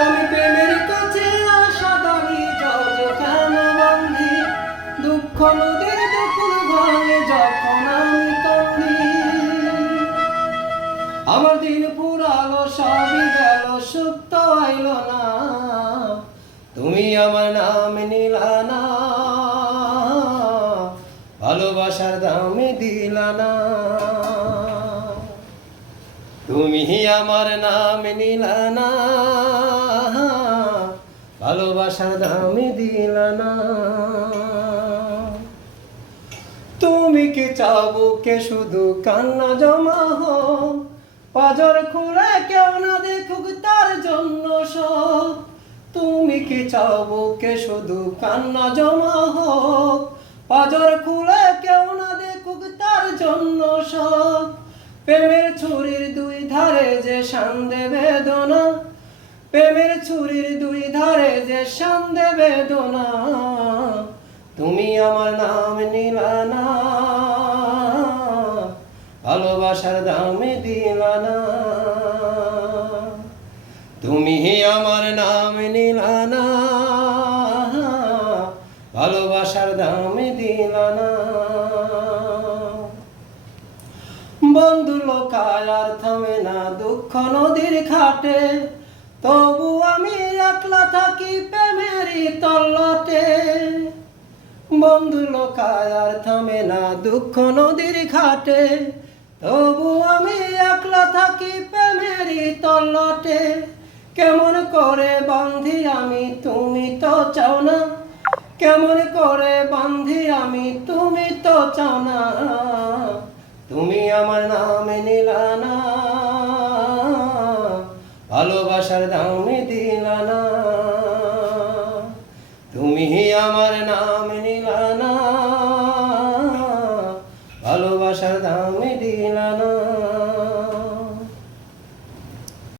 আমি প্রেমের কাছে আসা দাঁড়ি যাও যেখানে বন্ধি, দুঃখ নদীর দুকুল ভাঙে যখন আমি কান্দি। আমার দিন পুরালো সবই গেল, সুখ তো আইল না, তুমি আমার নাম নিলা না, ভালোবাসার দামে দিলা না। তুমি আমার নাম নিলা না, ভালোবাসার দামে দিলা না। তুমি কি চাও বুকে শুধু কান্না জমা হোক, পাজর খুলে কেউ না দেখুক তার জন্য শোক। তুমি কি চাও বুকে শুধু কান্না জমা হোক, পাজর খুলে কেউ না দেখুক তার জন্য শোক। প্রেমের ছুরির দুই ধারে যে শান্দে বেদনা, প্রেমের ছুরির দুই ধারে যে শান্দে বেদনা, তুমি আমার নাম নিলা না, ভালোবাসার দামে দিলা না। তুমি আমার নাম নিলা না, ভালোবাসার দামে দিলা না। বন্ধু লোকায় আর থামে না দুঃখ নদীর ঘাটে, তবু আমি একলা থাকি প্রেমেরই তল্লাটে। বন্ধু লোকায় আর থামে না দুঃখ নদীর ঘাটে, তবু আমি একলা থাকি প্রেমেরই তল্লাটে। কেমন করে বান্ধি আমি তুমি তো চাও না, কেমন করে বান্ধি আমি তুমি তো চাও না। তুমি আমার নাম নিলা না, ভালোবাসার দামে দিলা না। তুমি আমার নাম নিলা না, ভালোবাসার দামে দিলা না।